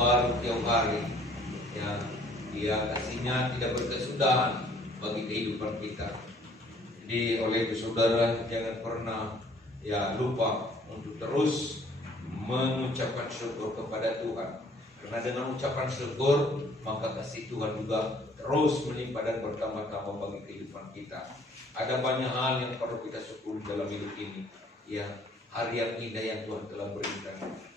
baru tiap hari. Ya, Dia kasihnya tidak berkesudahan bagi kehidupan kita. Jadi oleh itu saudara jangan pernah lupa untuk terus mengucapkan syukur kepada Tuhan. Karena dengan ucapan syukur maka kasih Tuhan juga terus melimpah dan bertambah-tambah bagi kehidupan kita. Ada banyak hal yang perlu kita syukuri dalam hidup ini. Ya, hari yang indah yang Tuhan telah berikan,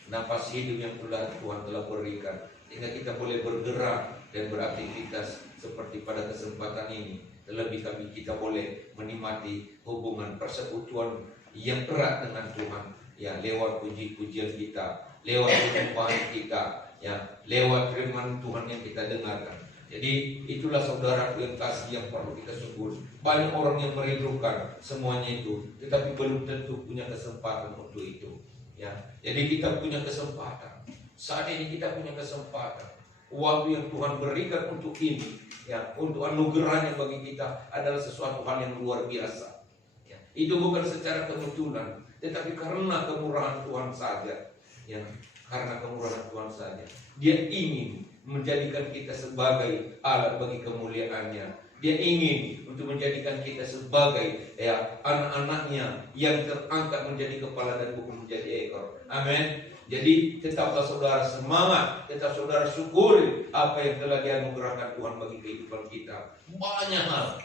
napas hidup yang Tuhan telah berikan, sehingga kita boleh bergerak dan beraktivitas seperti pada kesempatan ini. Terlebih kita boleh menikmati hubungan persekutuan yang erat dengan Tuhan, ya, lewat puji-pujian kita, lewat penyembahan kita, ya, lewat firman Tuhan yang kita dengarkan. Jadi itulah saudaraku yang kasih yang perlu kita syukur. Banyak orang yang merindukan semuanya itu, tetapi belum tentu punya kesempatan untuk itu. Ya, jadi kita punya kesempatan. Saat ini kita punya kesempatan. Waktu yang Tuhan berikan untuk ini, ya, untuk anugerahnya bagi kita adalah sesuatu hal yang luar biasa. Ya, itu bukan secara kebetulan, tetapi karena kemurahan Tuhan saja. Ya, karena kemurahan Tuhan saja. Dia ingin menjadikan kita sebagai alat bagi kemuliaannya. Dia ingin untuk menjadikan kita sebagai anak-anaknya yang terangkat menjadi kepala dan bukan menjadi ekor. Amin. Jadi tetaplah saudara semangat, tetap saudara syukuri apa yang telah dianugerahkan Tuhan bagi kehidupan kita. Banyak hal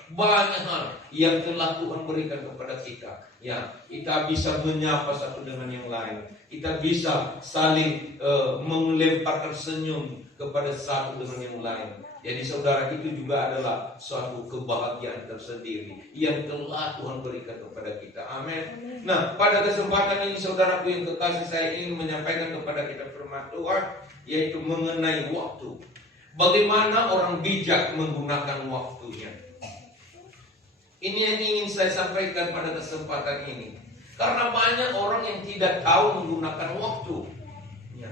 yang telah Tuhan berikan kepada kita. Ya, kita bisa menyapa satu dengan yang lain. Kita bisa saling melemparkan senyum kepada satu dengan yang lain. Jadi saudara, itu juga adalah suatu kebahagiaan tersendiri yang telah Tuhan berikan kepada kita. Amin. Nah, pada kesempatan ini saudaraku yang kekasih, saya ingin menyampaikan kepada kita firman Tuhan, yaitu mengenai waktu. Bagaimana orang bijak menggunakan waktunya. Ini yang ingin saya sampaikan pada kesempatan ini. Karena banyak orang yang tidak tahu menggunakan waktu. Ya.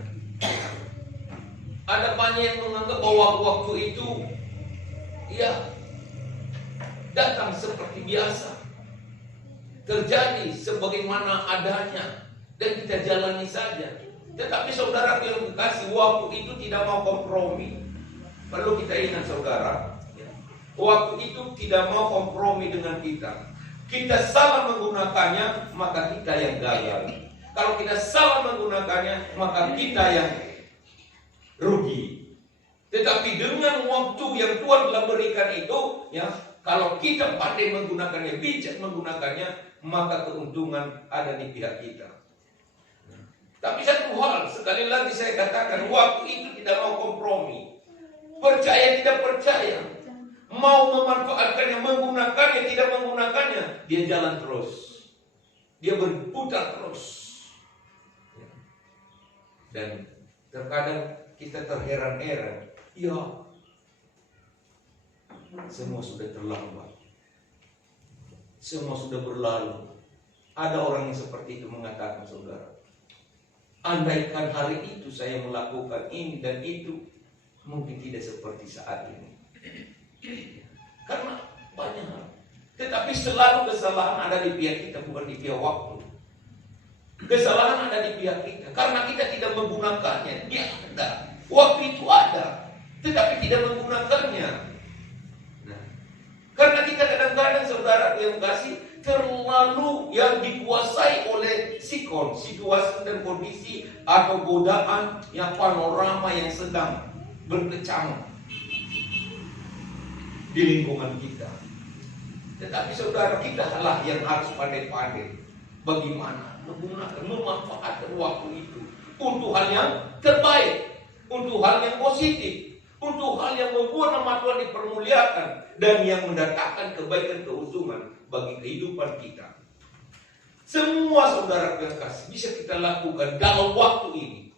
Ada banyak yang menganggap bahwa waktu itu datang seperti biasa, terjadi sebagaimana adanya, dan kita jalani saja. Tetapi saudara yang kekasih, waktu itu tidak mau kompromi. Perlu kita ingat saudara, waktu itu tidak mau kompromi dengan kita. Kita salah menggunakannya, maka kita yang gagal. Kalau kita salah menggunakannya, maka kita yang rugi. Tetapi dengan waktu yang Tuhan telah berikan itu, ya, kalau kita pandai menggunakannya, bijak menggunakannya, maka keuntungan ada di pihak kita. Tapi satu hal, sekali lagi saya katakan, waktu itu tidak mau kompromi. Percaya tidak percaya, mau memanfaatkannya, menggunakannya, tidak menggunakannya, dia jalan terus. Dia berputar terus. Dan terkadang kita terheran-heran, semua sudah terlambat, semua sudah berlalu. Ada orang yang seperti itu mengatakan, saudara, andaikan hari itu saya melakukan ini dan itu, mungkin tidak seperti saat ini. Karena banyak hal. Tetapi selalu kesalahan ada di pihak kita, bukan di pihak waktu. Kesalahan ada di pihak kita, karena kita tidak menggunakannya. Dia ada, waktu itu ada, tetapi tidak menggunakannya. Nah, karena kita kadang-kadang saudara yang kasih terlalu yang dikuasai oleh sikon, situasi dan kondisi atau godaan yang panorama yang sedang berkecamuk di lingkungan kita. Tetapi saudara, kita lah yang harus pandai-pandai bagaimana menggunakan, memanfaatkan waktu itu untuk hal yang terbaik, untuk hal yang positif, untuk hal yang membuat nama Tuhan dipermuliakan dan yang mendatangkan kebaikan keuntungan bagi kehidupan kita. Semua saudara yang kasih bisa kita lakukan dalam waktu ini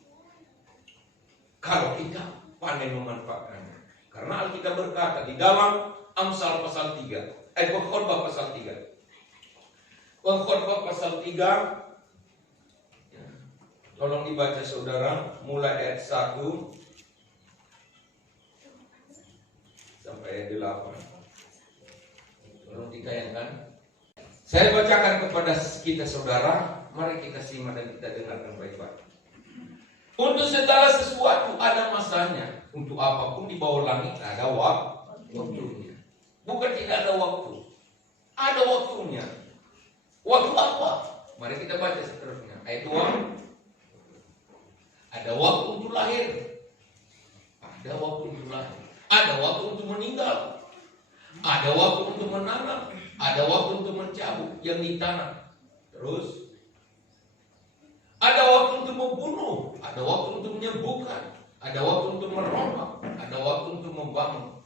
kalau kita pandai memanfaatkannya. Karena Alkitab berkata di dalam Amsal pasal 3, Pengkhotbah pasal 3. Pengkhotbah pasal 3, tolong dibaca saudara, mulai ayat 1 sampai ayat 8. Tolong ditayangkan. Saya bacakan kepada kita saudara, mari kita simak dan kita dengarkan baik-baik. Untuk segala sesuatu ada masanya. Untuk apapun di bawah langit ada waktunya. Bukan tidak ada waktu. Ada waktunya. Waktu apa? Mari kita baca seterusnya. Ayat 2. Ada waktu untuk lahir. Ada waktu untuk lahir. Ada waktu untuk meninggal. Ada waktu untuk menanam. Ada waktu untuk mencabut yang ditanam. Terus ada waktu untuk membunuh. Ada waktu untuk menyembuhkan. Ada waktu untuk merombak. Ada waktu untuk membangun.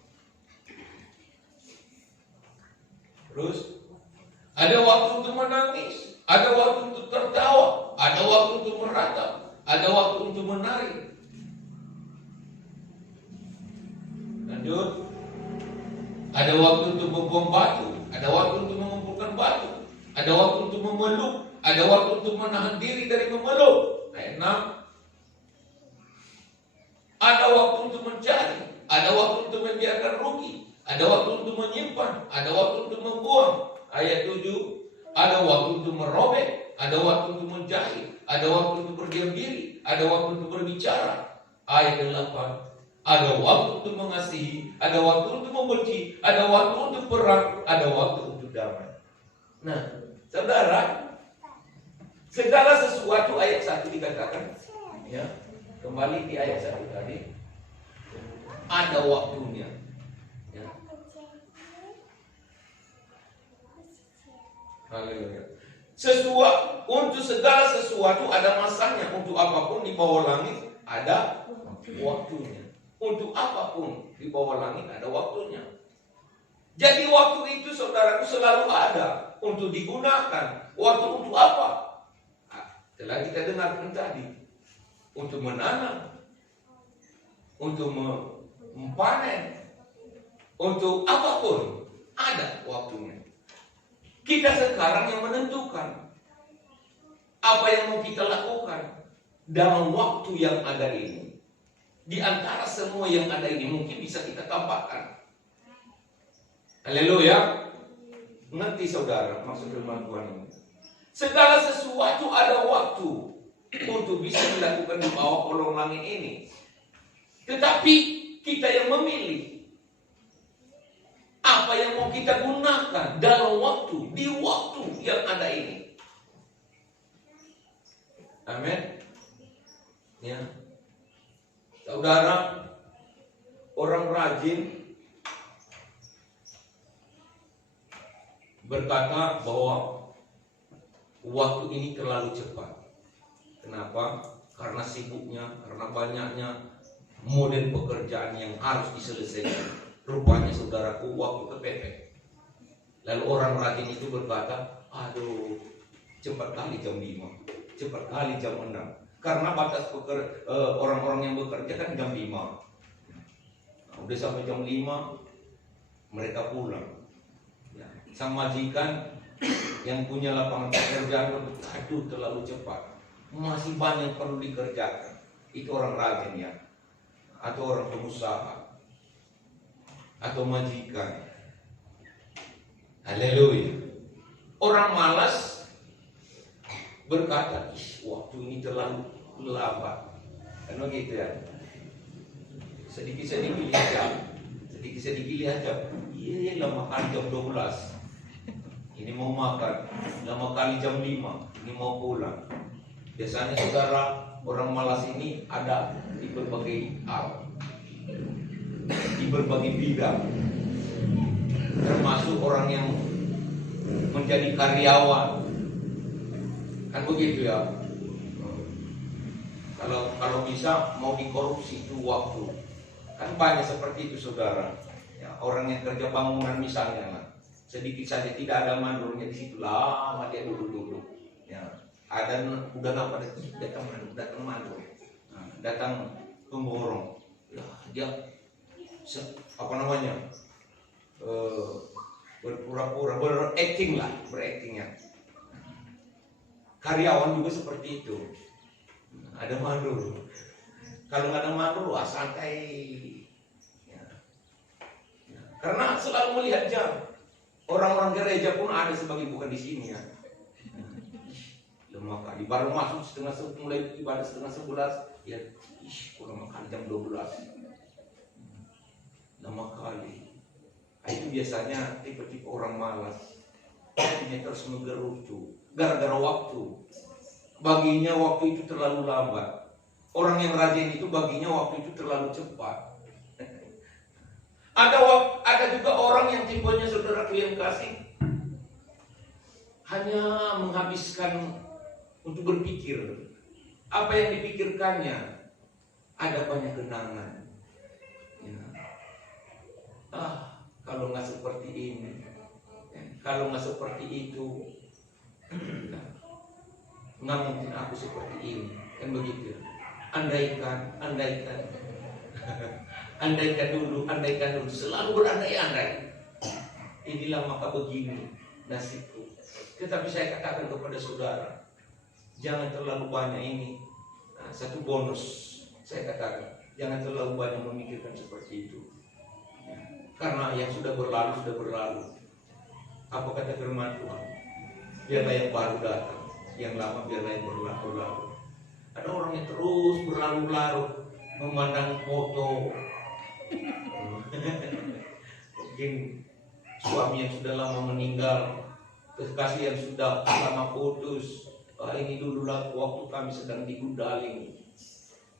Terus ada waktu untuk menangis. Ada waktu untuk tertawa. Ada waktu untuk meratap. Ada waktu untuk menari. Lanjut. Ada waktu untuk membuang batu. Ada waktu untuk mengumpulkan batu. Ada waktu untuk memeluk. Ada waktu untuk menahan diri dari memeluk. Ayat 6. Ada waktu untuk mencari. Ada waktu untuk membiarkan rugi. Ada waktu untuk menyimpan. Ada waktu untuk membuang. Ayat 7. Ada waktu untuk merobek. Ada waktu untuk menjahit. Ada waktu untuk berdiam diri. Ada waktu untuk berbicara. Ayat 8. Ada waktu untuk mengasihi. Ada waktu untuk membenci. Ada waktu untuk perang. Ada waktu untuk damai. Nah, saudara, segala sesuatu ayat 1 dikatakan, ya, kembali di ayat 1 tadi, ada waktunya. Ya. Haleluya. Untuk segala sesuatu ada masanya. Untuk apapun di bawah langit ada waktunya. Untuk apapun di bawah langit ada waktunya. Jadi waktu itu saudaraku selalu ada untuk digunakan. Waktu untuk apa? Telah kita dengarkan tadi. Untuk menanam. Untuk mempanen. Untuk apapun ada waktunya. Kita sekarang yang menentukan apa yang mau kita lakukan dalam waktu yang ada ini. Di antara semua yang ada ini mungkin bisa kita tambahkan. Haleluya. Ngerti saudara maksud firman Tuhan ini? Segala sesuatu ada waktu untuk bisa dilakukan di bawah kolong langit ini. Tetapi kita yang memilih apa yang mau kita gunakan dalam waktu, di waktu yang ada ini. Amin. Ya. Saudara, orang rajin berkata bahwa waktu ini terlalu cepat. Kenapa? Karena sibuknya, karena banyaknya model pekerjaan yang harus diselesaikan. Rupanya saudaraku waktu kepepet. Lalu orang rajin itu berkata, aduh, cepat kali jam 5, cepat kali jam 6. Karena batas orang-orang yang bekerja kan jam 5. Nah, udah sampai jam 5 mereka pulang. Ya, sang majikan yang punya lapangan pekerjaan, aduh terlalu cepat, masih banyak perlu dikerjakan. Itu orang rajin ya, atau orang pengusaha, atau majikan. Haleluya. Orang malas berkata, waktu ini terlalu lambat. Kan begitu ya. Sedikit-sedikit lihat jam. Sedikit-sedikit lihat jam. Iya, lama kali jam 12. Ini mau makan. Lama kali jam 5. Ini mau pulang. Biasanya saudara, orang malas ini ada di berbagai hal, di berbagai bidang. Termasuk orang yang menjadi karyawan. Kan begitu ya. Kalau bisa mau dikorupsi itu waktu. Kan banyak seperti itu saudara. Ya, orang yang kerja bangunan misalnya lah. Sedikit saja tidak ada mandornya di situ, lama dia duduk-duduk. Ya, ada udah nggak pada datang mandor. Nah, datang pemborong. Ya, dia apa namanya? Berpura-pura, berakting ya. Karyawan juga seperti itu. Ada mandor. Kalau nggak ada mandor, wah santai. Ya. Ya. Karena selalu melihat jam. Orang-orang gereja pun ada sebagai bukan di sini ya. Lama lama kali. Baru masuk mulai ibadah setengah 11, ya lama kali jam 12. Lama kali. Itu biasanya tipe-tipe orang malas. Ini terus menggerutu gara-gara waktu. Baginya waktu itu terlalu lambat. Orang yang rajin itu baginya waktu itu terlalu cepat. Ada juga orang yang tipenya saudaraku yang kasih hanya menghabiskan untuk berpikir. Apa yang dipikirkannya? Ada banyak kenangan. Ya. Kalau nggak seperti ini, kalau nggak seperti itu, nggak mungkin aku seperti ini. Kan begitu. Andaikan andaikan dulu, selalu berandai-andai. Inilah maka begini nasibku. Tetapi saya katakan kepada saudara, jangan terlalu banyak ini. Satu bonus saya katakan, jangan terlalu banyak memikirkan seperti itu. Karena yang sudah berlalu. Apa kata firman Tuhan? Biarlah yang baru datang, yang lama biarlah yang berlalu. Ada orang yang terus berlalu-lalu memandang foto. Mungkin suami yang sudah lama meninggal, kekasih yang sudah lama putus. Ini dulu waktu kami sedang di Gudaling.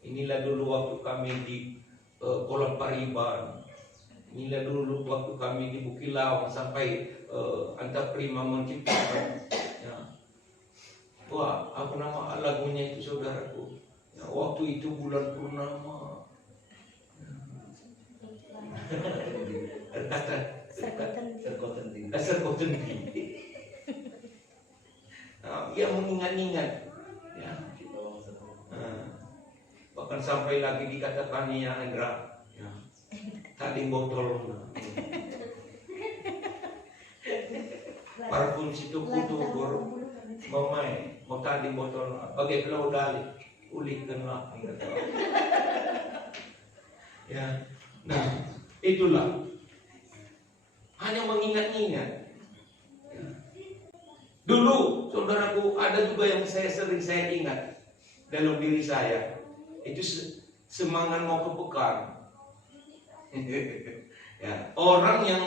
Inilah dulu waktu kami di Kolam Pariban. Inilah dulu waktu kami di Bukilawang sampai Antaprima menciptakan. Ya. Wah, apa nama lagunya itu saudaraku? Ya, waktu itu bulan purnama. Serkoten tinggi. Ia mengingat-ingat. Ya. Bahkan sampai lagi dikatakan ya Hendra, ya, tadi botol. Parfum situ kutu mau tadi botol bagai pulau dali ulik kena. Ya, nah itulah hanya mengingat-ingat. Ya. Dulu saudaraku ada juga yang sering saya ingat dalam diri saya, itu semangat mau ke Pekan. Ya, orang yang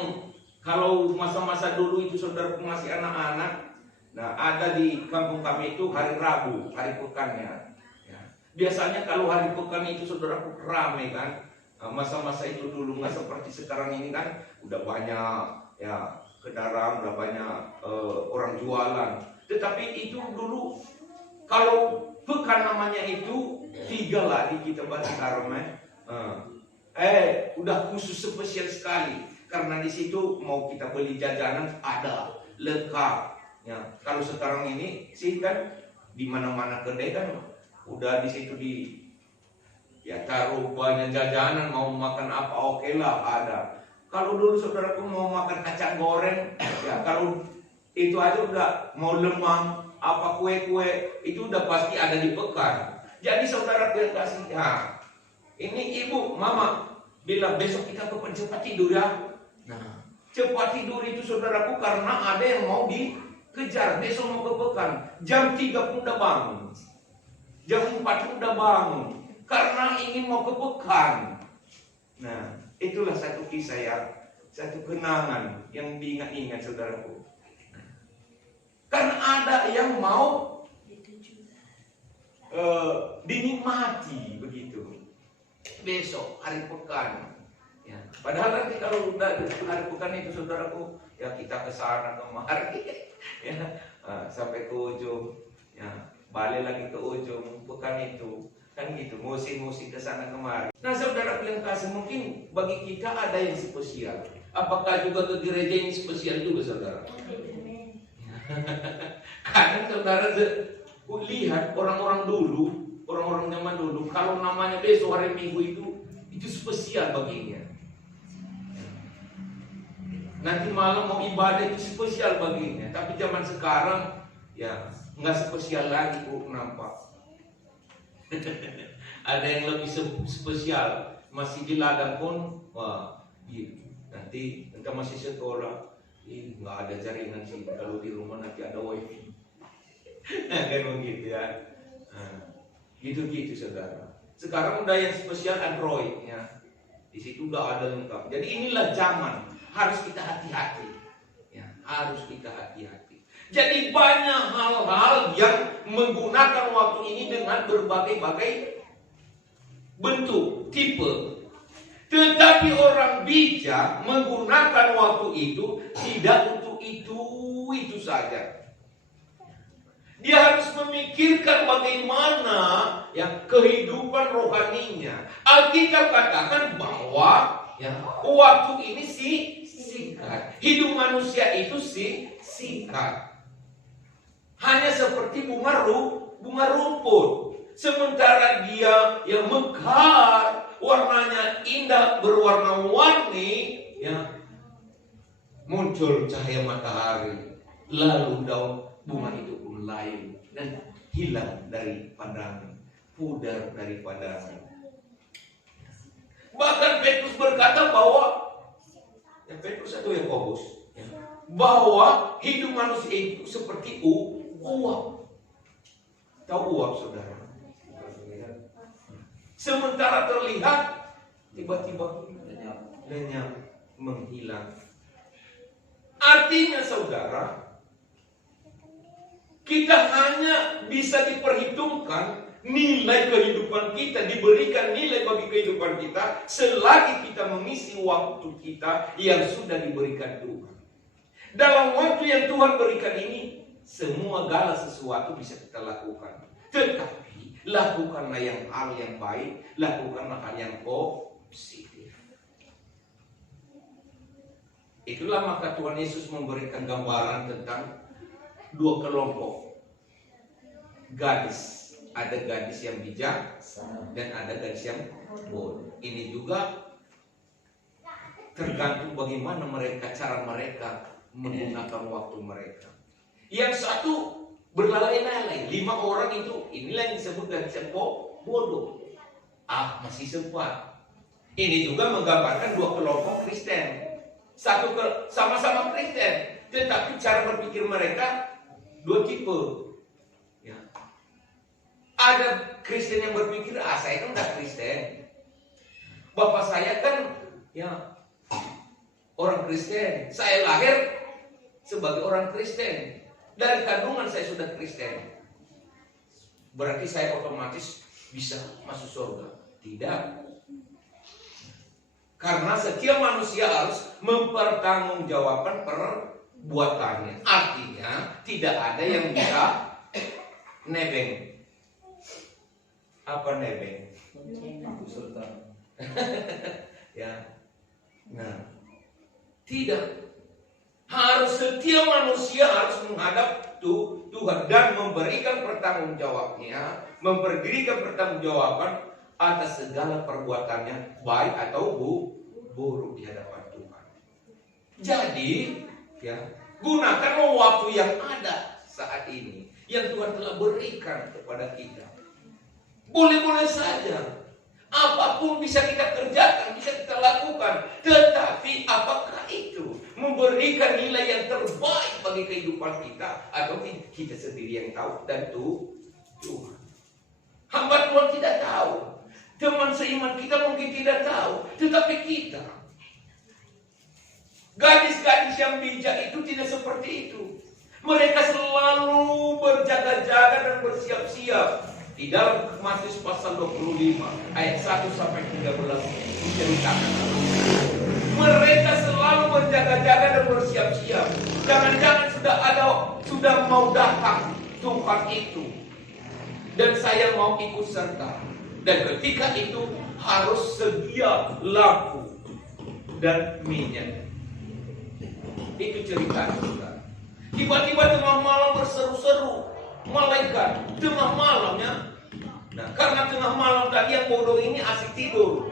kalau masa-masa dulu itu saudaraku masih anak-anak, nah ada di kampung kami itu hari Rabu, hari pekannya. Ya. Biasanya kalau hari pekan itu saudaraku ramai kan. Nah, masa-masa itu dulu nggak seperti sekarang ini kan, udah banyak ya kendaraan, udah banyak orang jualan. Tetapi itu dulu kalau pekan namanya itu 3 lah di kita Batikara. Udah khusus spesial sekali. Karena di situ mau kita beli jajanan ada lengkap. Ya, kalau sekarang ini sih kan di mana-mana kedai kan udah di situ ya taruh banyak jajanan, mau makan apa oke lah ada. Kalau dulu saudaraku mau makan kacang goreng, ya kalau itu aja udah mau lemang apa kue-kue itu udah pasti ada di Pekan. Jadi saudaraku yang kasih, ini ibu, mama bilang besok kita ke cepat tidur ya. Nah, cepat tidur itu saudaraku karena ada yang mau dikejar, besok mau ke Pekan. Jam 3 pun udah bangun, jam 4 pun udah bangun, karena ingin mau ke Pekan. Nah, itulah satu kisah ya, satu kenangan yang diingat-ingat saudaraku. Karena ada yang mau dinikmati begitu. Besok hari Pekan. Ya. Padahal nanti kalau udah hari Pekan itu saudaraku, ya kita ke sana kemari, ya, sampai ke ujung, ya, balik lagi ke ujung Pekan itu, kan gitu, musim-musim ke sana kemari. Nah saudaraku yang kasih, mungkin bagi kita ada yang spesial. Apakah juga ke gereja ini spesial juga saudara? Kadang saudara lihat orang-orang dulu, orang-orang zaman dulu, kalau namanya besok hari Minggu itu spesial baginya. Nanti malam mau ibadah itu spesial baginya. Tapi zaman sekarang ya nggak spesial lagi kok, nampak. Ada yang lebih spesial, masih di ladang pun, wah, gitu. Nanti kita masih sekolah, nggak ada jaringan sih. Kalau di rumah nanti ada wifi. Nah, kan begitu ya. Nah, gitu-gitu saudara. Sekarang udah yang spesial Android ya. Di situ udah ada lengkap. Jadi inilah zaman, harus kita hati-hati. Ya, harus kita hati-hati. Jadi banyak hal-hal yang menggunakan waktu ini dengan berbagai-bagai bentuk, tipe. Tetapi orang bijak menggunakan waktu itu tidak untuk itu saja. Dia harus memikirkan bagaimana ya kehidupan rohaninya. Alkitab katakan bahwa ya waktu ini singkat. Hidup manusia itu singkat. Hanya seperti bunga rumput. Sementara dia yang mekar, warnanya indah, berwarna-warni, ya muncul cahaya matahari, lalu daun bunga itu pun layu dan hilang dari pandangan, pudar dari pandangan. Bahkan Petrus berkata bahwa Petrus atau Yakobus bahwa hidup manusia itu seperti uap. Tahu uap, saudara? Sementara terlihat tiba-tiba lenyap, menghilang. Artinya saudara, kita hanya bisa diperhitungkan nilai kehidupan kita, diberikan nilai bagi kehidupan kita selagi kita mengisi waktu kita yang sudah diberikan Tuhan. Dalam waktu yang Tuhan berikan ini, semua segala sesuatu bisa kita lakukan. Tetapi lakukanlah hal yang baik, lakukanlah hal yang positif. Itulah maka Tuhan Yesus memberikan gambaran tentang dua kelompok gadis. Ada gadis yang bijak dan ada gadis yang bodoh. Ini juga tergantung bagaimana cara mereka menggunakan waktu mereka. Yang satu berlalai-lalai, 5 orang itu, inilah yang disebut gadis yang bodoh. Masih sempat. Ini juga menggambarkan dua kelompok Kristen. Satu sama-sama Kristen, tetapi cara berpikir mereka dua tipe. Ya. Ada Kristen yang berpikir, saya kan udah Kristen. Bapak saya kan orang Kristen. Saya lahir sebagai orang Kristen. Dari kandungan saya sudah Kristen. Berarti saya otomatis bisa masuk surga. Tidak. Karena setiap manusia harus mempertanggungjawabkan perbuatannya. Artinya tidak ada yang bisa nebeng. Apa nebeng? Ya. Nah, tidak. Harus setiap manusia harus menghadap Tuhan dan memberikan pertanggungjawabnya, memberikan pertanggungjawaban atas segala perbuatannya, baik atau buruk di hadapan Tuhan. Jadi, gunakanlah waktu yang ada saat ini, yang Tuhan telah berikan kepada kita. Boleh-boleh saja, apapun bisa kita kerjakan, bisa kita lakukan. Tetapi apakah itu memberikan nilai yang terbaik bagi kehidupan kita, atau kita sendiri yang tahu, dan Tuhan. Hamba Tuhan tidak tahu. Teman seiman kita mungkin tidak tahu. Tetapi kita, gadis-gadis yang bijak itu tidak seperti itu. Mereka selalu berjaga-jaga dan bersiap-siap. Di dalam Matius pasal 25 ayat 1 sampai 13 menceritakan mereka selalu berjaga-jaga dan bersiap-siap. Jangan-jangan sudah mau datang Tuhan itu, dan saya mau ikut serta. Dan ketika itu harus sedia lampu dan minyak. Itu cerita kita. Tiba-tiba tengah malam berseru-seru malaikat. Tengah malamnya. Nah, karena tengah malam tadi yang bodoh ini asik tidur.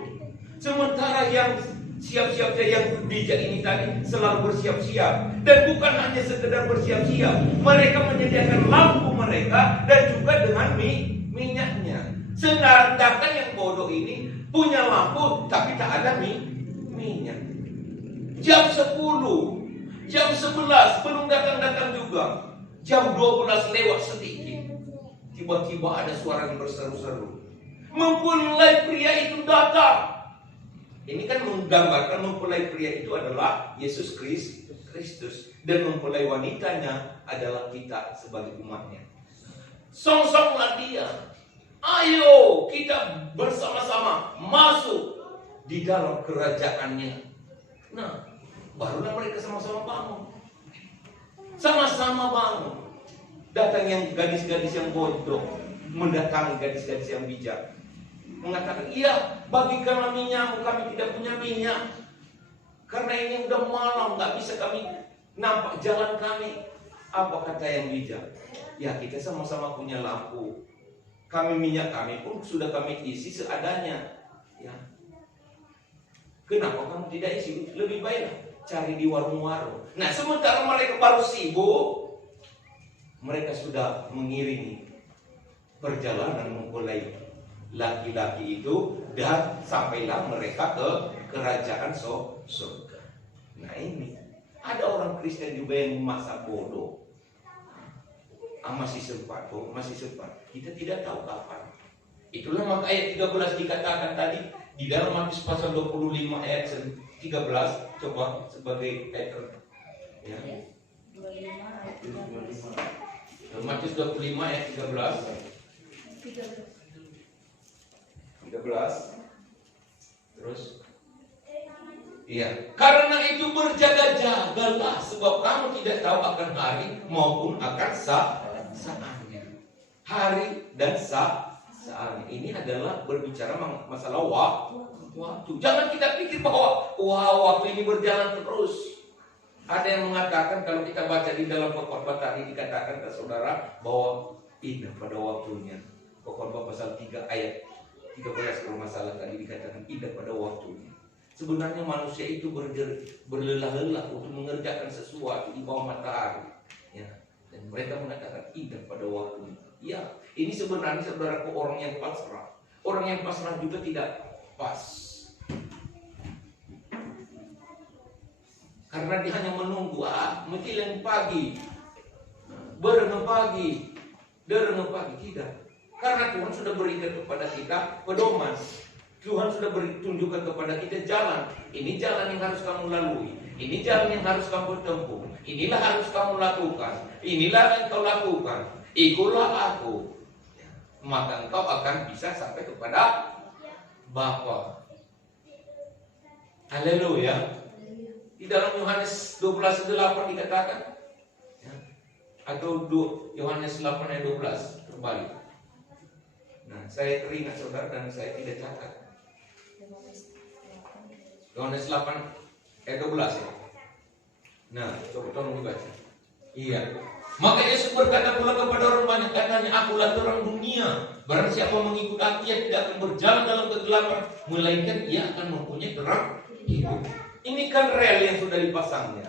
Sementara yang siap-siap yang bijak ini tadi selalu bersiap-siap. Dan bukan hanya sekedar bersiap-siap. Mereka menyediakan lampu mereka dan juga dengan minyaknya. Sedangkan yang bodoh ini punya lampu tapi tak ada minyak. Jam 10, jam 11 belum datang-datang juga. Jam 12 lewat sedikit. tiba-tiba ada suara yang berseru-seru. Mempelai pria itu datang. Ini kan menggambarkan mempelai pria itu adalah Yesus Kristus. Dan mempelai wanitanya adalah kita sebagai umatnya. Song-songlah dia. Ayo kita bersama-sama masuk di dalam kerajaannya. Nah, barulah mereka sama-sama bangun. Sama-sama bangun. Datang yang gadis-gadis yang bodoh mendatangi gadis-gadis yang bijak. Mengatakan, iya, bagikanlah minyakmu, kami tidak punya minyak. Karena ini udah malam, gak bisa kami nampak jalan kami. Apa kata yang bijak? Ya, kita sama-sama punya lampu. Kami minyak kami pun sudah kami isi seadanya. Ya. Kenapa kamu tidak isi? Lebih baiklah cari di warung-warung. Nah, sementara mereka baru sibuk, mereka sudah mengiringi perjalanan mempelai laki-laki itu, dan sampailah mereka ke kerajaan surga. Nah, ini ada orang Kristen juga yang masa bodoh. Masih sempat kok, masih sempat. Kita tidak tahu kapan. Itulah maka ayat 13 dikatakan tadi di dalam Matius pasal 25 ayat 13, coba sebagai ayat ya. 25 Matius 25 ayat 13. Terus iya, karena itu berjaga-jagalah, sebab kamu tidak tahu akan hari maupun akan saatnya. Hari dan saatnya. Ini adalah berbicara masalah waktu. Jangan kita pikir bahwa waktu ini berjalan terus. Ada yang mengatakan, kalau kita baca di dalam Khotbah tadi dikatakan ke saudara bahwa indah pada waktunya. Khotbah pasal 3 ayat 13 kalau masalah tadi dikatakan indah pada waktunya. Sebenarnya manusia itu berlelah-lelah untuk mengerjakan sesuatu di bawah matahari, ya. Dan mereka mengatakan indah pada waktunya. Ya, ini sebenarnya saudaraku orang yang pasrah. Orang yang pasrah juga tidak pas. Karena dia hanya menunggu, menjelang pagi, berenang pagi, tidak. Karena Tuhan sudah berikan kepada kita pedoman. Tuhan sudah tunjukkan kepada kita jalan. Ini jalan yang harus kamu lalui. Ini jalan yang harus kamu tempuh. Inilah harus kamu lakukan. Inilah yang kau lakukan. Ikutlah aku. Maka engkau akan bisa sampai kepada Bapa. Haleluya. Di dalam Yohanes 12:8 dikatakan, atau Yohanes 8 ayat 12 terbalik. Nah, saya teringat saudara dan saya tidak catat. Yohanes 8 ayat 12 ya. Nah, coba tolong dibaca. Iya. Maka Yesus berkata pula kepada orang banyak, katanya, akulah terang dunia. Barang siapa mengikut aku, ia tidak akan berjalan dalam kegelapan, melainkan ia akan mempunyai terang hidup. Ini kan rel yang sudah dipasangnya.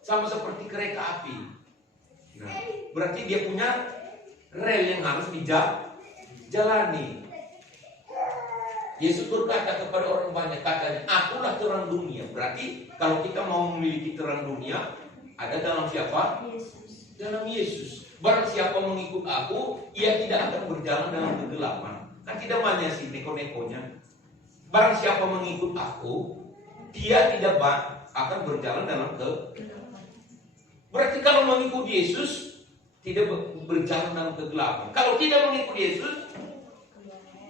Sama seperti kereta api. Nah, berarti dia punya rel yang harus dijalani. Yesus berkata kepada orang banyak, katanya, akulah terang dunia. Berarti kalau kita mau memiliki terang dunia, ada dalam siapa? Yesus. Dalam Yesus. Barang siapa mengikut aku, ia tidak akan berjalan dalam kegelapan. Kan tidak banyak sih neko-nekonya. Barang siapa mengikut aku, dia tidak akan berjalan dalam kegelapan. Berarti kalau mengikut Yesus, tidak berjalan dalam kegelapan. Kalau tidak mengikut Yesus,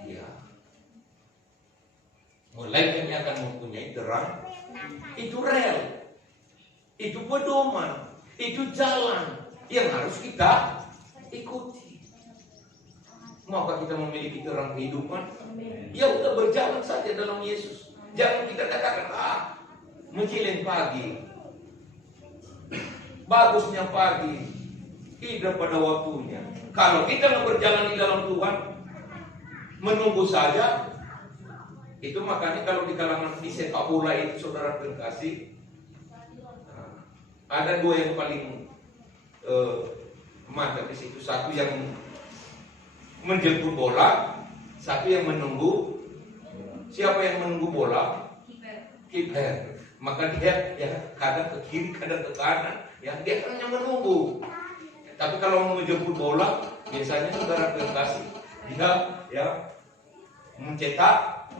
ya, melainkan ia akan mempunyai terang. Itu rel, itu pedoman, itu jalan yang harus kita ikuti. Maka kita memiliki terang kehidupan, ya udah berjalan saja dalam Yesus. Jangan kita katakan, menjelang pagi, bagusnya pagi, tidak pada waktunya. Kalau kita nggak berjalan di dalam Tuhan, menunggu saja. Itu makanya kalau di kalangan di sepak bola itu saudara terkasih, ada dua yang paling mantap di situ. Satu yang menjemput bola, satu yang menunggu. Siapa yang menunggu bola? Kiper. Maka dia ya kadang ke kiri, kadang ke kanan. Ya dia hanya menunggu. Tapi kalau mau menjemput bola, biasanya saudara kasih dia ya mencetak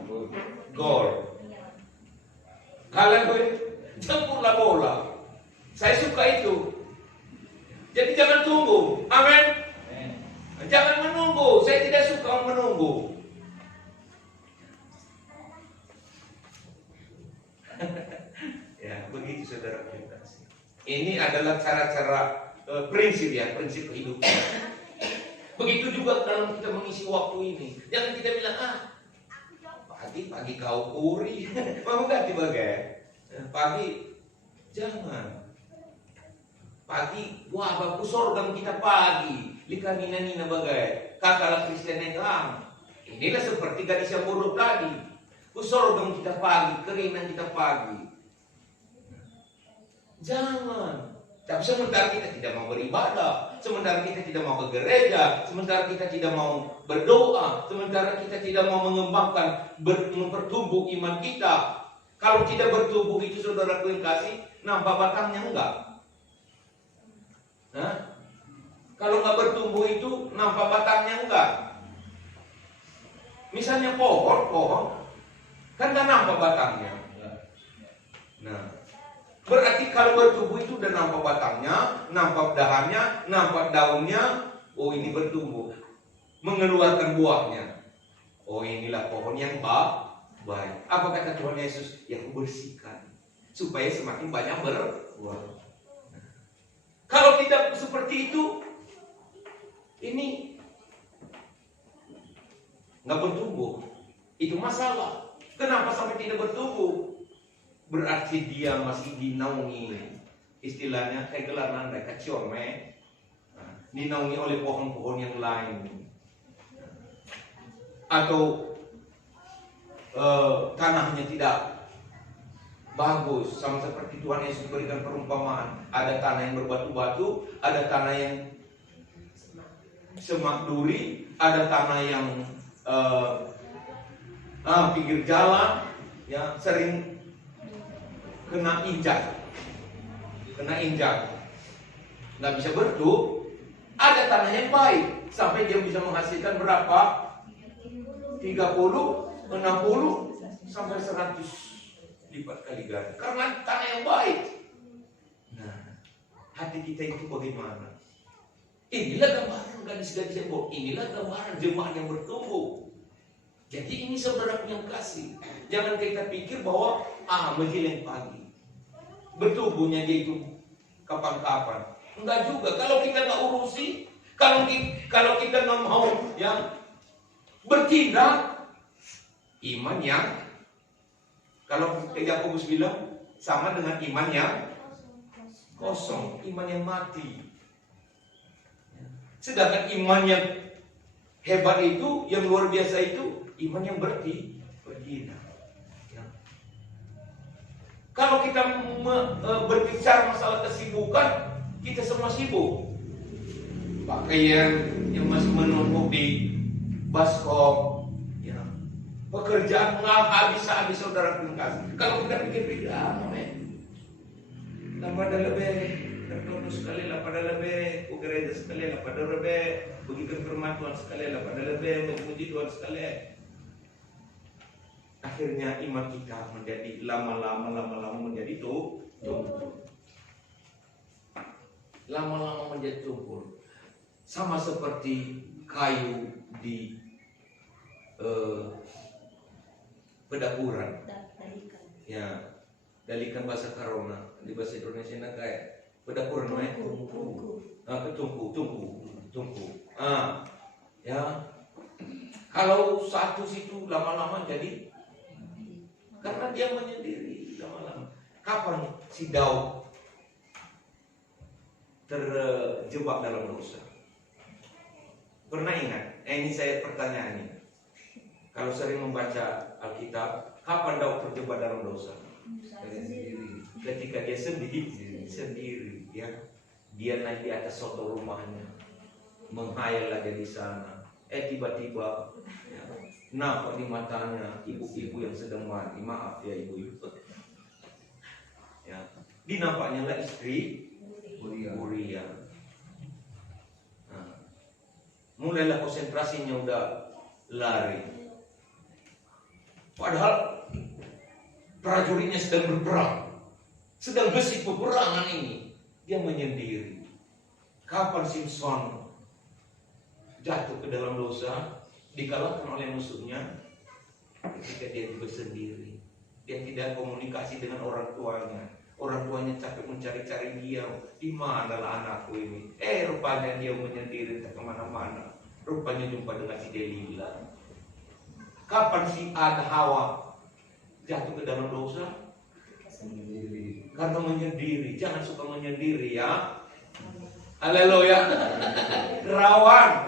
gol. Kalian jemputlah bola. Saya suka itu. Jadi jangan tunggu. Amin. Jangan menunggu. Saya tidak suka menunggu. Ya, begitu saudara kita. Ini adalah cara-cara prinsip ya, prinsip kehidupan. Begitu juga dalam kita mengisi waktu ini. Jangan kita bilang, pagi kau kuri. Mau ganti bagai? Pagi, jangan. Pagi, wah bagus sorgam kita pagi. Lika nina bagai. Katalah Kristen yang inilah seperti gadis yang bodoh tadi. Sorgam kita pagi, keringan kita pagi. Jangan. Tapi sementara kita tidak mau beribadah, sementara kita tidak mau ke gereja, sementara kita tidak mau berdoa, sementara kita tidak mau mengembangkan, mempertumbuh iman kita. Kalau tidak bertumbuh itu saudara yang kasih, nampak batangnya enggak? Kalau nggak bertumbuh itu nampak batangnya enggak? Misalnya pohon kan nggak nampak batangnya. Nah, berarti kalau bertumbuh itu udah nampak batangnya, nampak dahannya, nampak daunnya. Oh ini bertumbuh, mengeluarkan buahnya. Oh inilah pohon yang baik. Apa kata Tuhan Yesus? Yang bersihkan supaya semakin banyak berbuah. Kalau tidak seperti itu, ini nggak bertumbuh. Itu masalah. Kenapa sampai tidak bertumbuh? Berarti dia masih dinaungi, istilahnya kayak gelar nanda, kaciome, dinaungi oleh pohon-pohon yang lain, atau tanahnya tidak bagus, sama seperti Tuhan Yesus berikan perumpamaan. Ada tanah yang berbatu-batu, ada tanah yang semak duri, ada tanah yang pinggir jalan, ya sering kena injak, nggak bisa bertumbuh. Ada tanah yang baik, sampai dia bisa menghasilkan berapa? 30, 60, sampai 100 lipat kali ganda. Karena tanah yang baik. Nah, hati kita itu bagaimana? Inilah gambaran gadis-gadis yang bodoh. Inilah gambaran jemaat yang bertumbuh. Jadi ini saudara yang kasih. Jangan kita pikir bahwa menjelang pagi bertumbuhnya dia itu kapan-kapan. Enggak juga. Kalau kita nggak urusi, kalau kita nggak mau yang bertindak, iman yang kalau Yakobus bilang sama dengan iman yang kosong, iman yang mati. Sedangkan iman yang hebat itu, yang luar biasa itu, iman yang bertindak. Kalau kita berbicara masalah kesibukan, kita semua sibuk. Pakaian yang masih menumpuk di baskom, ya. Pekerjaan habis saudara kasih. Kalau kita pikir-pikir, pada lebih tertutup sekali lah, pada lebih gereja sekali lah, pada lebih begitu firman Tuhan sekali lah, pada lebih memuji Tuhan sekali. Akhirnya iman kita menjadi lama-lama menjadi tumpul. Lama-lama menjadi tumpul. Sama seperti kayu di pedapuran. Ya, dalikan bahasa Karona, di bahasa Indonesia kayak pedapuran namanya tungku. Ya. Kalau satu situ lama-lama jadi, karena dia menyendiri lama-lama. Kapan si Daud terjebak dalam dosa? Pernah ingat? Ini saya pertanyaannya. Kalau sering membaca Alkitab, kapan Daud terjebak dalam dosa? Ketika dia sendiri, ya. Dia naik di atas soto rumahnya, menghayal lagi di sana. Tiba-tiba ya, nampak di matanya ibu-ibu yang sedang mati. Maaf ya ibu-ibu. Ya, dinampaknya lah istri Uria. mulailah konsentrasinya udah lari. Padahal prajuritnya sedang berperang, sedang gesit peperangan ini, dia menyendiri. Kapan Simpson jatuh ke dalam dosa, dikalahkan oleh musuhnya? Ketika dia bersendiri, dia tidak komunikasi dengan orang tuanya. Orang tuanya capek mencari-cari dia, di manalah anakku ini? Rupanya dia menyendiri tak kemana-mana. Rupanya jumpa dengan si Delila. Kapan si Adam Hawa jatuh ke dalam dosa? Karena menyendiri. Jangan suka menyendiri ya. Haleluya. Rawan.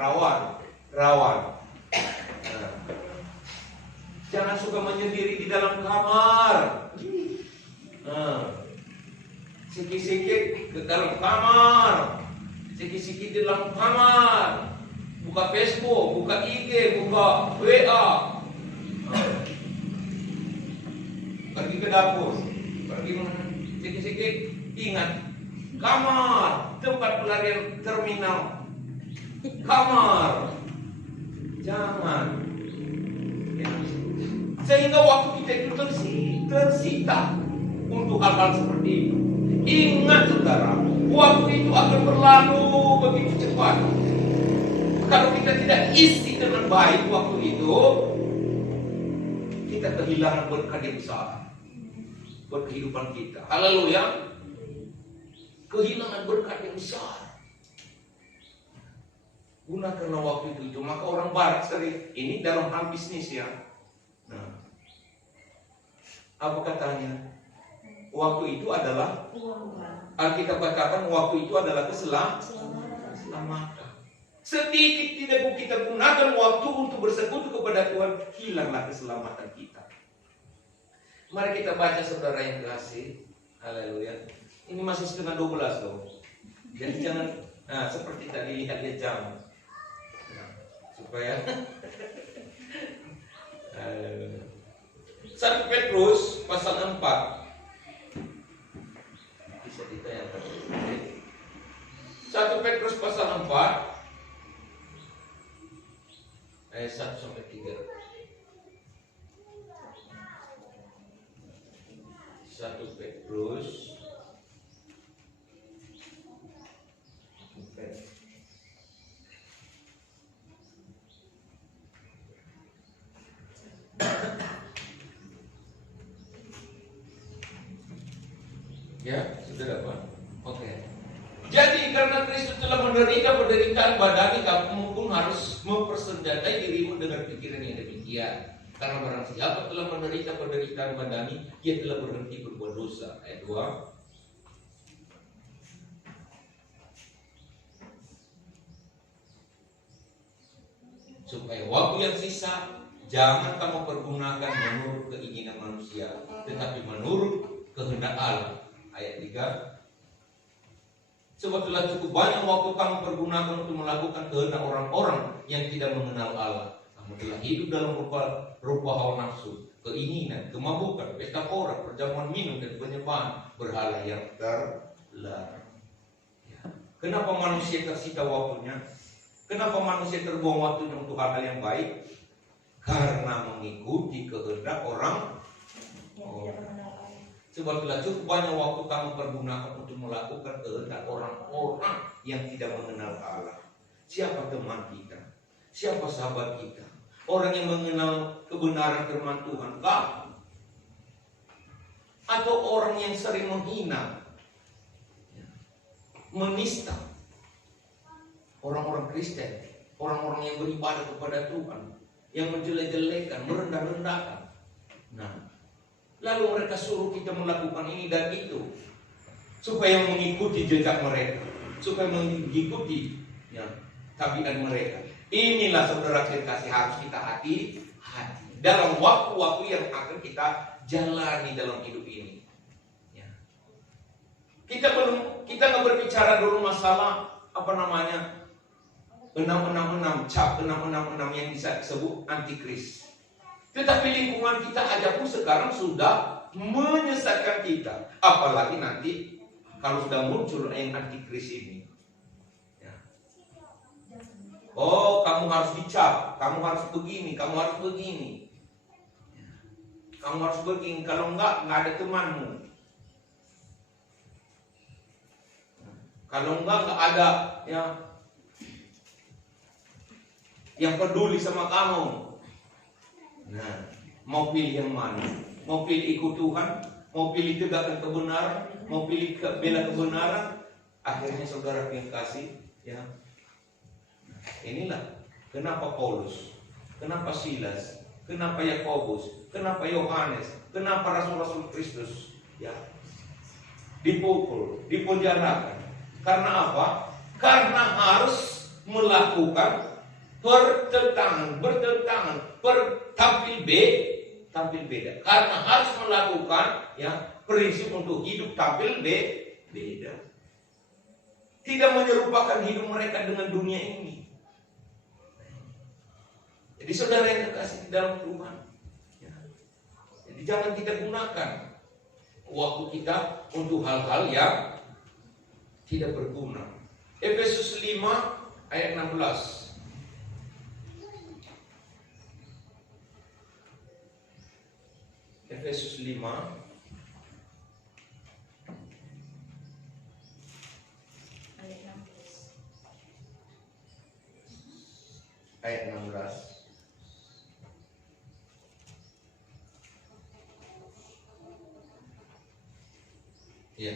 Jangan suka menyendiri di dalam kamar. Sikit-sikit ke dalam kamar, sikit-sikit di dalam kamar. Buka Facebook, buka IG, buka WA. Pergi ke dapur, pergi sikit-sikit. Ingat, kamar, tempat pelarian terminal. Kamar. Jangan. Sehingga waktu kita itu tersita untuk hal-hal seperti itu. Ingat saudara, waktu itu akan berlalu begitu cepat. Kalau kita tidak isi dengan baik waktu itu, kita kehilangan berkat yang besar buat kehidupan kita. Haleluya. Kehilangan berkat yang besar. Gunakanlah waktu itu. Maka orang barat sering, ini dalam hal bisnis ya. Nah, apa katanya? Waktu itu adalah, Alkitab katakan waktu itu adalah keselamatan. Sedikit tidak kita gunakan waktu untuk bersekutu kepada Tuhan, hilanglah keselamatan kita. Mari kita baca saudara yang kasih. Haleluya. Ini masih setengah 12 loh. Jadi jangan seperti tadi lihat jam. Supaya 1 Petrus pasal 4. Bisa ditayangkan. 1 Petrus pasal 4 ayat 1 sampai 3. 1 Petrus ya, sudah dapat. Oke. Jadi karena Kristus telah menderita penderitaan badani, kamu pun harus mempersenjatai dirimu dengan pikiran yang demikian. Karena barang siapa telah menderita penderitaan badani, ia telah berhenti berbuat dosa. Ayat 2. Supaya waktu yang sisa jangan kamu pergunakan menurut keinginan manusia, tetapi menurut kehendak Allah. Ayat 3. Sebab telah cukup banyak waktu kamu pergunakan untuk melakukan kehendak orang-orang yang tidak mengenal Allah. Kamu telah hidup dalam rupa hawa nafsu, keinginan, kemabukan, pesta pora, perjamuan minum, dan penyembahan berhala yang terlarang. Ya. Kenapa manusia tersita waktunya? Kenapa manusia terbuang waktunya untuk hal-hal yang baik? Karena mengikuti kehendak orang. Sebab telah cukup banyak waktu kamu pergunakan untuk melakukan kehendak orang-orang yang tidak mengenal Allah. Siapa teman kita? Siapa sahabat kita? Orang yang mengenal kebenaran firman Tuhan kah? Atau orang yang sering menghina, menista orang-orang Kristen, orang-orang yang beribadah kepada Tuhan, yang menjelek-jelekan, merendah-rendahkan. Nah, lalu mereka suruh kita melakukan ini dan itu supaya mengikuti jejak mereka, supaya mengikuti tabiat mereka. Inilah saudara kasih harus kita hati-hati dalam waktu-waktu yang akan kita jalani dalam hidup ini. Ya. Kita nggak berbicara dulu masalah 666 cap 666 yang bisa disebut antikris. Tetapi lingkungan kita aja pun sekarang sudah menyesatkan kita. Apalagi nanti kalau sudah muncul yang antikris ini. Ya. Oh, kamu harus dicap, kamu harus begini, kamu harus begini. Kamu harus begini, kalau enggak ada temanmu. Kalau enggak ada ya yang peduli sama kamu. Nah, mau pilih yang mana? Mau pilih ikut Tuhan? Mau pilih tegakkan kebenaran? Mau pilih bela kebenaran? Akhirnya saudara yang kasih, ya. Inilah kenapa Paulus, kenapa Silas, kenapa Yakobus, kenapa Yohanes, kenapa rasul-rasul Kristus, ya, dipukul, dipenjarakan. Karena apa? Karena harus melakukan bertentangan, tampil beda. Karena harus melakukan ya prinsip untuk hidup tampil beda. Tidak menyerupakan hidup mereka dengan dunia ini. Jadi saudara yang terkasih di dalam Tuhan, ya, jadi jangan kita gunakan waktu kita untuk hal-hal yang tidak berguna. Efesus 5 ayat 16. Efesus 5 ayat 16. Ya.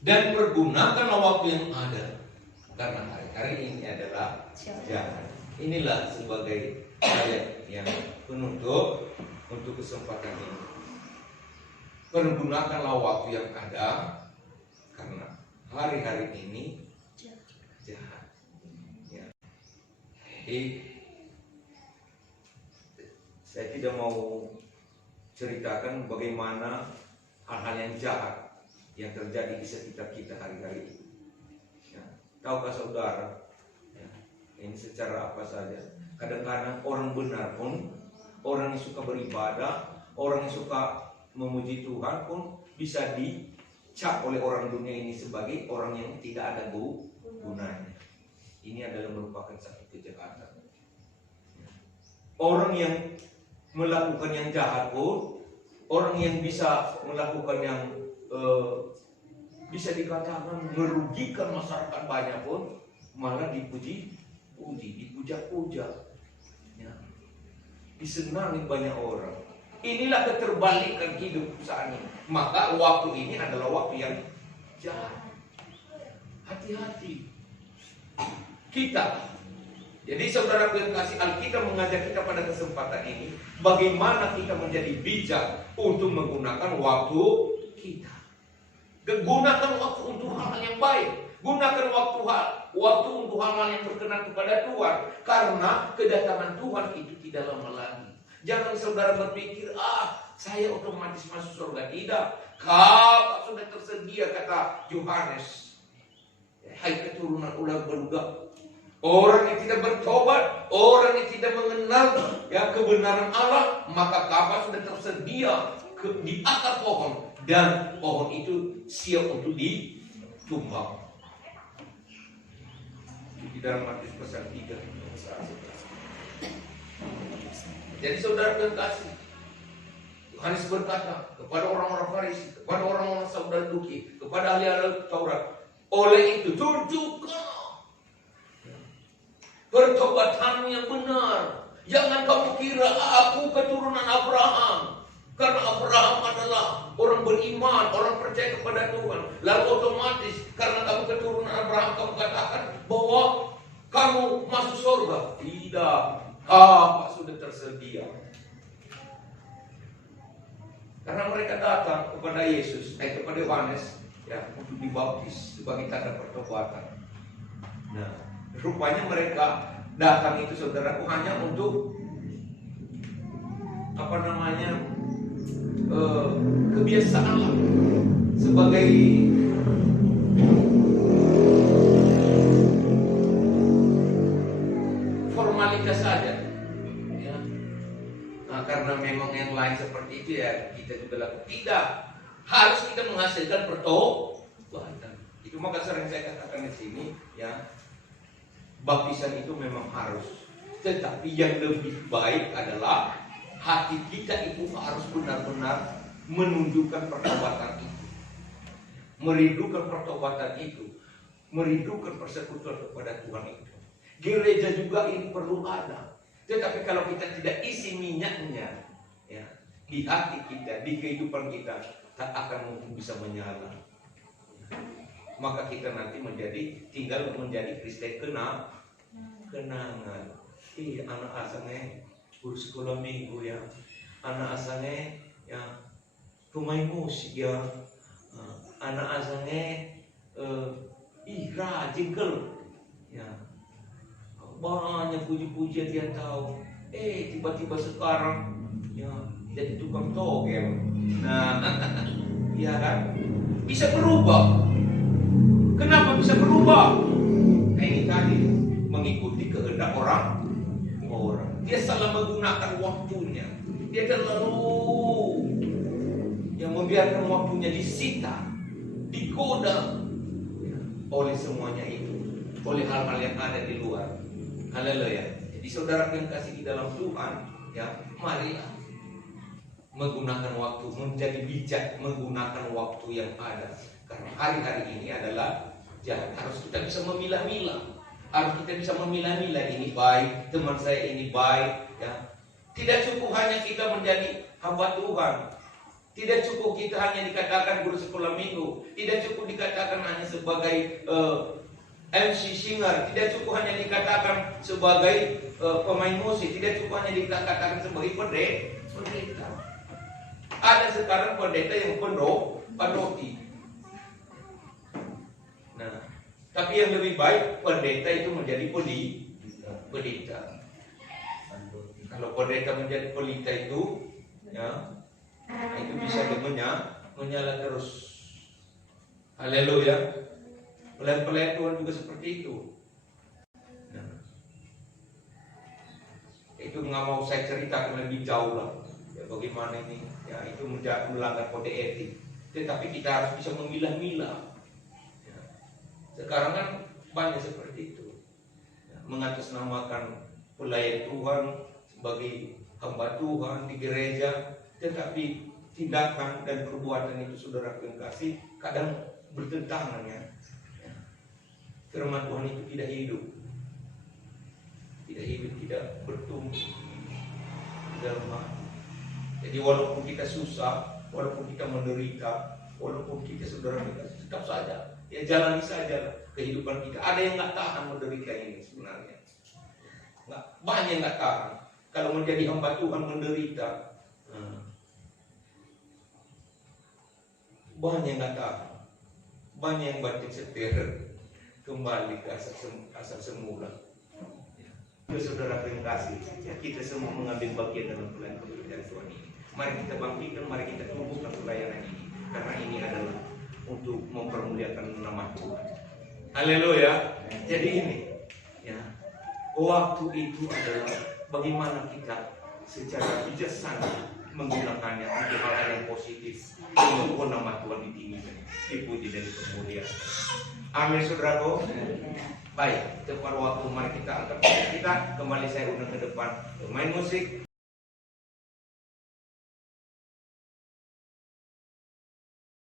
Dan pergunakanlah waktu yang ada, karena hari-hari ini adalah jahat. Inilah sebagai ayat yang penutup untuk kesempatan ini. Pergunakanlah waktu yang ada, karena hari-hari ini jahat. Ya. Jadi saya tidak mau ceritakan bagaimana hal-hal yang jahat yang terjadi di sekitar kita hari-hari ini. Ya. Tahukah saudara, ya, ini secara apa saja, kadang-kadang orang benar pun, orang yang suka beribadah, orang yang suka memuji Tuhan pun bisa dicap oleh orang dunia ini sebagai orang yang tidak ada gunanya. Ini adalah merupakan satu kejahatan. Ya. Orang yang melakukan yang jahat pun, orang yang bisa melakukan yang bisa dikatakan merugikan masyarakat banyak pun malah dipuja-puja, ya, disenangi banyak orang. Inilah keterbalikan hidup saat ini. Maka waktu ini adalah waktu yang jahat. Hati-hati kita. Jadi saudara yang kasih, Alkitab mengajak kita pada kesempatan ini bagaimana kita menjadi bijak untuk menggunakan waktu kita. Gunakan waktu untuk hal-hal yang baik. Gunakan waktu untuk hal-hal yang berkenan kepada Tuhan. Karena kedatangan Tuhan itu tidak lama lagi. Jangan saudara berpikir, saya otomatis masuk surga. Tidak. Kau sudah tersedia, kata Yohanes. Hai keturunan ular beluga. Orang yang tidak bertobat, orang yang tidak mengenal ya kebenaran Allah, maka kapan sudah tersedia di akar pohon, dan pohon itu siap untuk ditumbang. Di dalam Matius pasal 3. Jadi saudara terkasih, Yohanes berkata kepada orang-orang Farisi, kepada orang-orang Saduki, kepada ahli-ahli Taurat, oleh itu tunjukkan pertobatanmu yang benar. Jangan kamu kira aku keturunan Abraham, karena Abraham adalah orang beriman, orang percaya kepada Tuhan. Lalu otomatis karena kamu keturunan Abraham, kamu katakan bahwa kamu masuk surga. Tidak, apa sudah tersedia. Karena mereka datang kepada Yesus, kepada Yohanes, ya, untuk dibaptis sebagai tanda pertobatan. Nah, rupanya mereka datang itu saudaraku hanya untuk kebiasaan lah, sebagai formalitas saja, ya. Nah, karena memang yang lain seperti itu ya kita juga lakukan. Tidak, harus kita menghasilkan pertobatan. Itu maka sering saya katakan di sini, ya. baptisan itu memang harus. Tetapi yang lebih baik adalah hati kita itu harus benar-benar menunjukkan pertobatan itu, merindukan pertobatan itu, merindukan persekutuan kepada Tuhan itu. Gereja juga ini perlu ada. Tetapi kalau kita tidak isi minyaknya, ya, di hati kita, di kehidupan kita, tak akan mungkin bisa menyala. Maka kita nanti tinggal menjadi Kristen kenangan. Anak asalnya guru sekolah minggu ya, anak asalnya ya pemain musik ya, anak asalnya rajin ya, banyak puji-pujian dia tahu. Tiba-tiba sekarang ya jadi tukang togel. Nah, ya kan, bisa berubah. Kenapa bisa berubah? Nah, ini tadi mengikuti kehendak orang. Dia salah menggunakan waktunya. Dia terlalu yang membiarkan waktunya disita, digoda oleh semuanya itu, oleh hal-hal yang ada di luar. Haleluya. Jadi saudara yang kasih di dalam Tuhan, ya, marilah menggunakan waktu, menjadi bijak menggunakan waktu yang ada. Karena hari-hari ini adalah harus kita bisa memilah-milah. Harus kita bisa memilah-milah, ini baik, teman saya ini baik, ya. Tidak cukup hanya kita menjadi hamba Tuhan. Tidak cukup kita hanya dikatakan guru sekolah minggu. Tidak cukup dikatakan hanya sebagai MC singer. Tidak cukup hanya dikatakan sebagai pemain musik. Tidak cukup hanya dikatakan sebagai pendeta. Ada sekarang pendeta yang pendoti. Nah, tapi yang lebih baik pendeta itu menjadi pelita. Kalau pendeta menjadi pelita itu, ya, itu bisa menyala terus. Haleluya. Pelayan Tuhan juga seperti itu. Nah, itu nggak mau saya ceritakan lebih jauh lah. Ya, bagaimana ini? Ya, itu melanggar kode etik. Tetapi kita harus bisa memilah-milah. Ya. Sekarang kan banyak seperti itu. Ya, mengatasnamakan pelayan Tuhan sebagai hamba Tuhan di gereja, tetapi tindakan dan perbuatan itu saudara yang kasih kadang bertentangan ya. Firman Tuhan itu tidak hidup, tidak bertumbuh di dalam hati. Jadi walaupun kita susah, walaupun kita menderita, walaupun kita saudara kita tetap saja, ya jalani saja kehidupan kita. Ada yang nggak tahan menderita ini sebenarnya, banyak yang nggak tahan. Kalau menjadi hamba Tuhan menderita, banyak yang nggak tahan, banyak yang banting setir kembali ke asal semula. Ya, saudara terima kasih. Ya, kita semua mengambil bagian dalam pelayanan pekerjaan Tuhan ini. Mari kita bangkitkan, mari kita tumbuhkan pelayanan ini, karena ini adalah untuk mempermuliakan nama Tuhan. Haleluya. Jadi ini, ya, waktu itu adalah bagaimana kita secara bijaksana menggunakannya untuk hal yang positif untuk nama Tuhan ditinggikan, dipuji dan kemuliaan. Amin, saudaraku. Baik, tepat waktu mari kita angkat kita kembali. Saya undang ke depan bermain musik.